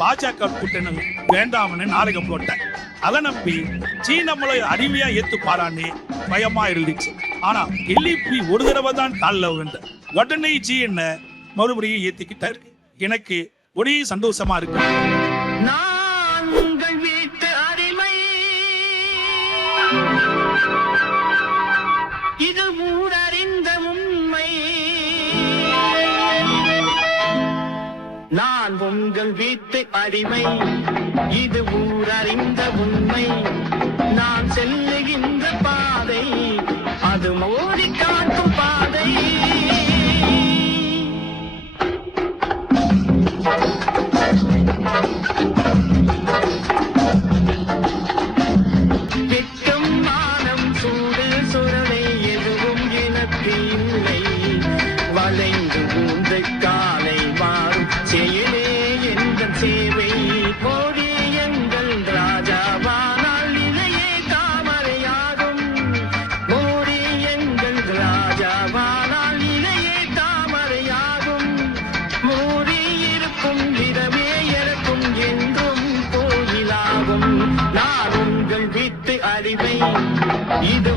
பாஜக கூட்டணி வேண்டாம்னு நாடகம் போட்டேன். அதை நம்பி சீ நம்மளை அடிமையா ஏத்து பாரான்னு பயமா இருந்துச்சு. ஆனா எல்லிப்பி ஒரு தடவை தான் காலில் விழுந்த உடனே சீ என்ன மறுபடியும் ஏத்திக்கிட்டாரு. எனக்கு ஒரே சந்தோஷமா இருக்கு. நான் இது மூட நான் உங்கள் வீட்டு அடிமை. இது ஊர் அறிந்த உண்மை. நான் செல்லுகின்ற பாதை. அது மோடி காட்டும் பாதை. அடிமை இது